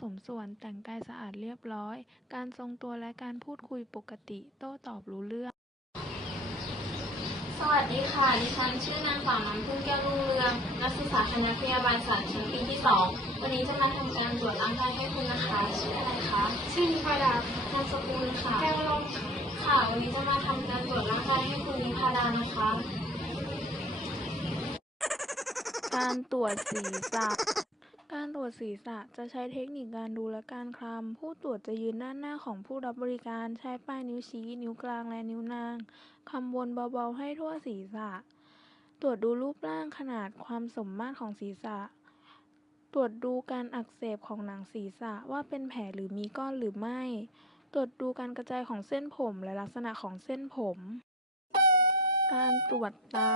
สมส่วน แต่งกายสะอาดเรียบร้อย การทรงตัวและการพูดคุยปกติ โต้ตอบรู้เรื่อง สวัสดีค่ะ ดิฉันชื่อนางสาวน้ำพึ่งแก้วรุ่งเรือง นักศึกษาคณะพยาบาลศาสตร์ชั้นปีที่สองวันนี้จะมาทำการตรวจร่างกายให้คุณนะคะ ชื่ออะไรคะ ชื่อนิพาดานามสกุลค่ะ แก้วลมค่ะ วันนี้จะมาทำการตรวจร่างกายให้คุณนิพาดานะคะ การตรวจศีรษะ การตรวจศีรษะจะใช้เทคนิคการดูและการคลำผู้ตรวจจะยืนด้านหน้าของผู้รับบริการใช้ปลายนิ้วชี้ นิ้วกลางและนิ้วนางคำวนเบาๆให้ทั่วศีรษะ ตรวจดูรูปร่างขนาดความสมมาตรของศีรษะ ตรวจดูการอักเสบของหนังศีรษะว่าเป็นแผลหรือมีก้อนหรือไม่ ตรวจดูการกระจายของเส้นผมและลักษณะของเส้นผม การตรวจตา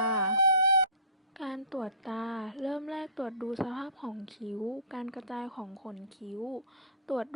การตรวจตา เริ่มแรกตรวจดูสภาพของคิ้ว การกระจายของขนคิ้ว ตรวจ